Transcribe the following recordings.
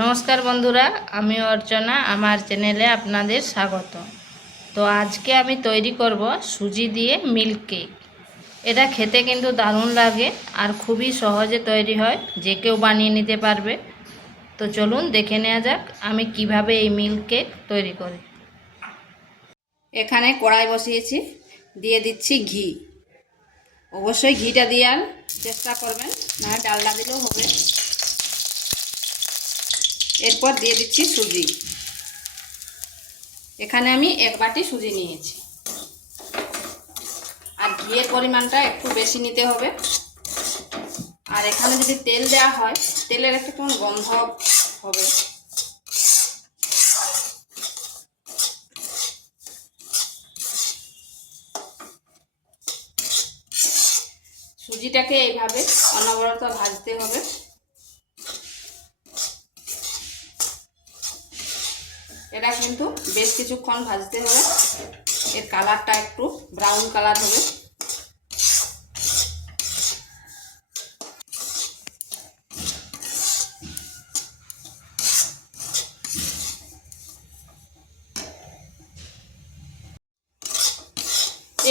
নমস্কার বন্ধুরা, আমি অর্চনা। আমার চ্যানেলে আপনাদের স্বাগত। তো আজকে আমি তৈরি করব সুজি দিয়ে মিল্ক কেক। এটা খেতে কিন্তু দারুণ লাগে আর খুবই সহজে তৈরি হয়, যে কেউ বানিয়ে নিতে পারবে। তো চলুন দেখে নেওয়া যাক আমি কিভাবে এই মিল্ক কেক তৈরি করি। এখানে কড়াই বসিয়েছি, দিয়ে দিচ্ছি ঘি। অবশ্যই ঘিটা দেওয়ার চেষ্টা করবেন, না ডালডা দিলেও হবে। এরপর দিয়ে দিচ্ছি সুজি। এখানে আমি 1 বাটি সুজি নিয়েছি, আর ঘিয়ের পরিমাণটা একটু বেশি নিতে হবে। আর এখানে যদি তেল দেওয়া হয়, তেলের একটা কেমন গন্ধ হবে। সুজিটাকে এইভাবে অনবরত ভাজতে হবে। এটা কিন্তু বেশ কিছুক্ষণ ভাজতে হবে, এর কালারটা একটু ব্রাউন কালার হবে।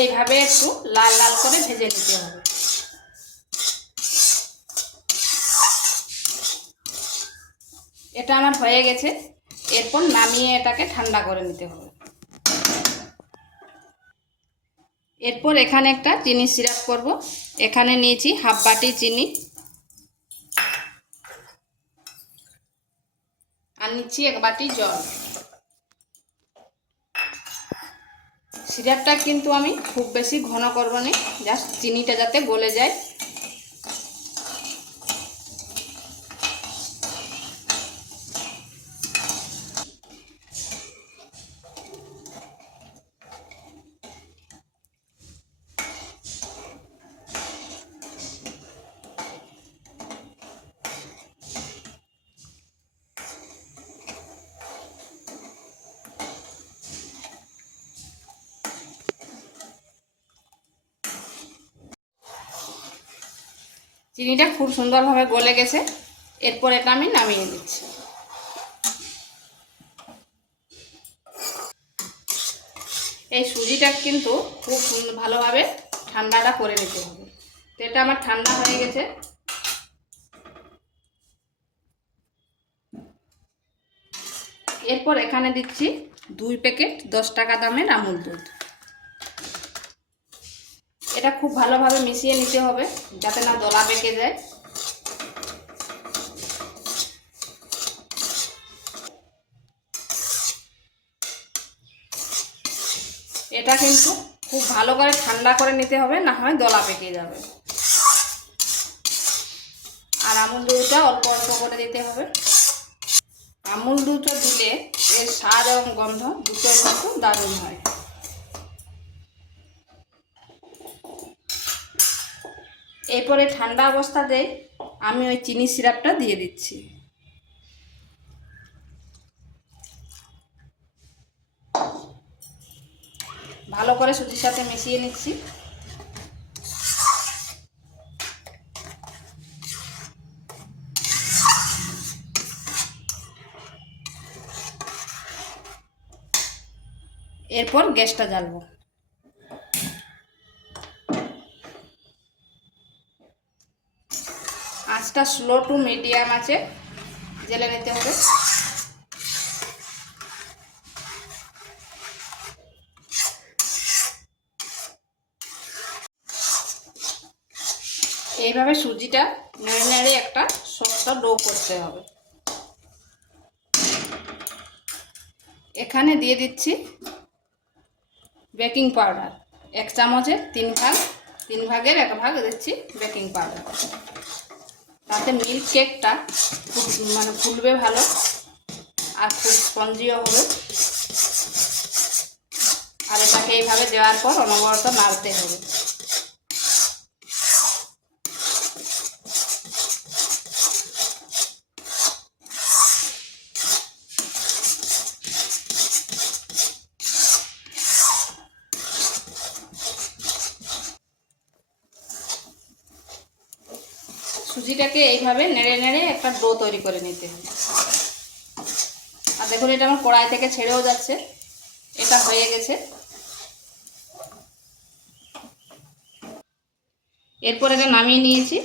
এইভাবে একটু লাল লাল করে ভেজে নিতে হবে। এটা আমার হয়ে গেছে। এরপর নামিয়ে এটাকে ঠান্ডা করে নিতে হবে। এরপর এখানে একটা চিনি সিরাপ করব। এখানে নিয়েছি হাফ বাটি চিনি, আর নিচ্ছি 1 বাটি জল। সিরাপটা কিন্তু আমি খুব বেশি ঘন করব না, জাস্ট চিনিটা যাতে গলে যায়। চিনিটা খুব সুন্দরভাবে গলে গেছে। এরপর এটা আমি নামিয়ে দিচ্ছি। এই সুজিটা কিন্তু খুব ভালোভাবে ঠান্ডাটা করে নিতে হবে। তো এটা আমার ঠান্ডা হয়ে গেছে। এরপর এখানে দিচ্ছি 2 প্যাকেট 10 টাকা দামের আমুল দুধ। এটা খুব ভালোভাবে মিশিয়ে নিতে হবে, যাতে না দলা পেকে যায়। এটা কিন্তু খুব ভালো করে ঠান্ডা করে নিতে হবে, না হয় দলা পেকে যাবে। আর আমুল দুধটা অল্প অল্প করে দিতে হবে। আমুল দুধটা দিলে এর স্বাদ এবং গন্ধ দুটোই কিন্তু দারুণ হয়। এরপরে ঠান্ডা অবস্থাতেই আমি ওই চিনি সিরাপটা দিয়ে দিচ্ছি। ভালো করে সুজির সাথে মিশিয়ে নিচ্ছি। এরপর গ্যাসটা জ্বালবো। আঁচটা স্লো টু মিডিয়াম আছে জ্বেলে নিতে হবে। এইভাবে সুজিটা নেড়ে নেড়ে একটা শক্ত ডো করতে হবে। এখানে দিয়ে দিচ্ছি বেকিং পাউডার। 1 চামচের 3 ভাগ, 3 ভাগের 1 ভাগ দিচ্ছি বেকিং পাউডার। তাতে মিল্ক কেকটা খুব ফুলবে ভালো, আর খুব স্পঞ্জিও হবে। আর এটাকে এইভাবে দেওয়ার পর অনবরত নাড়তে হবে। সুজিটাকে এইভাবে নেড়ে নেড়ে একটা ডো তৈরি করে নিতে হবে। দেখুন এটা আমার কড়াই থেকে ছেড়েও যাচ্ছে। এটা হয়ে গেছে। এরপর এটা নামিয়ে নিয়েছি।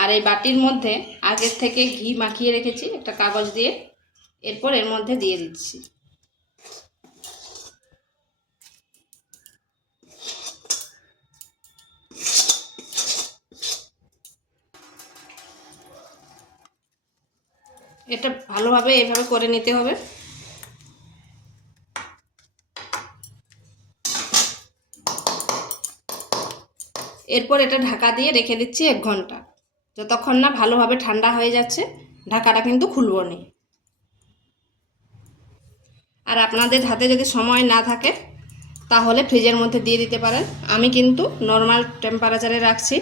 আর এই বাটির মধ্যে আগের থেকে ঘি মাখিয়ে রেখেছি একটা কাগজ দিয়ে। এরপর এর মধ্যে দিয়ে দিচ্ছি। এটা ভালোভাবে এভাবে করে নিতে হবে। এরপর এটা ঢাকা দিয়ে রেখে দিচ্ছি 1 ঘন্টা, যতক্ষণ না ভালোভাবে ঠান্ডা হয়ে যাচ্ছে। ঢাকাটা কিন্তু খুলবো না। আর আপনাদের হাতে যদি সময় না থাকে তাহলে ফ্রিজের মধ্যে দিয়ে দিতে পারেন। আমি কিন্তু নর্মাল টেম্পারেচারে রাখছি,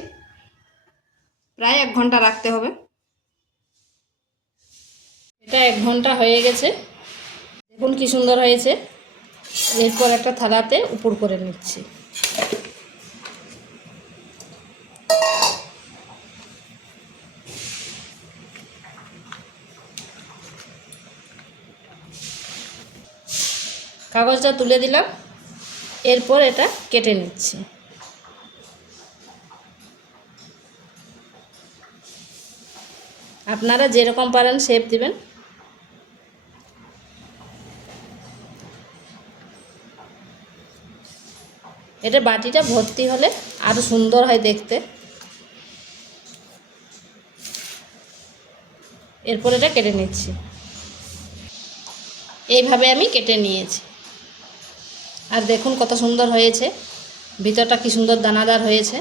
প্রায় 1 ঘন্টা রাখতে হবে। এটা 1 ঘন্টা হয়ে গেছে, দেখুন কি সুন্দর হয়েছে। এরপর একটা থালাতে উপর করে নিচ্ছি। কাগজটা তুলে দিলাম। এরপর এটা কেটে নিচ্ছি। আপনারা যেরকম পারেন শেপ দিবেন। এটা বাটিটা ভর্তি হলে আরো সুন্দর হয় দেখতে। এরপর এটা কেটে নিচ্ছি। এইভাবে আমি কেটে নিয়েছি। আর দেখুন কত সুন্দর হয়েছে, ভিতরটা কি সুন্দর দানাদার হয়েছে।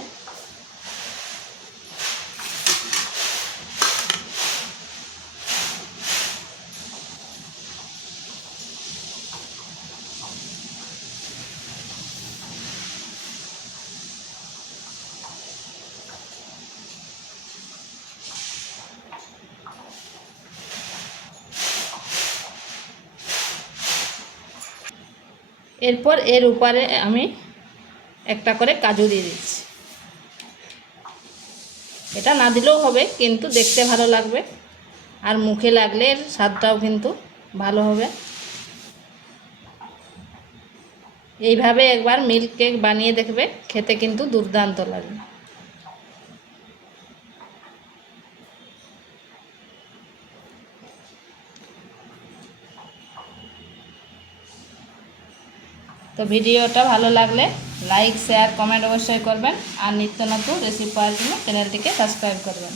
এরপর এর উপরে আমি একটা করে কাজু দিয়ে দিচ্ছি। এটা না দিলেও হবে, কিন্তু দেখতে ভালো লাগবে আর মুখে লাগলে এর স্বাদটাও কিন্তু ভালো হবে। এইভাবে একবার মিল্ক কেক বানিয়ে দেখবে, খেতে কিন্তু দুর্দান্ত লাগে। তো ভিডিওটা ভালো লাগলে লাইক, শেয়ার, কমেন্ট অবশ্যই করবেন। আর নিত্য নতুন রেসিপি পাওয়ার জন্য চ্যানেলটিকে সাবস্ক্রাইব করবেন।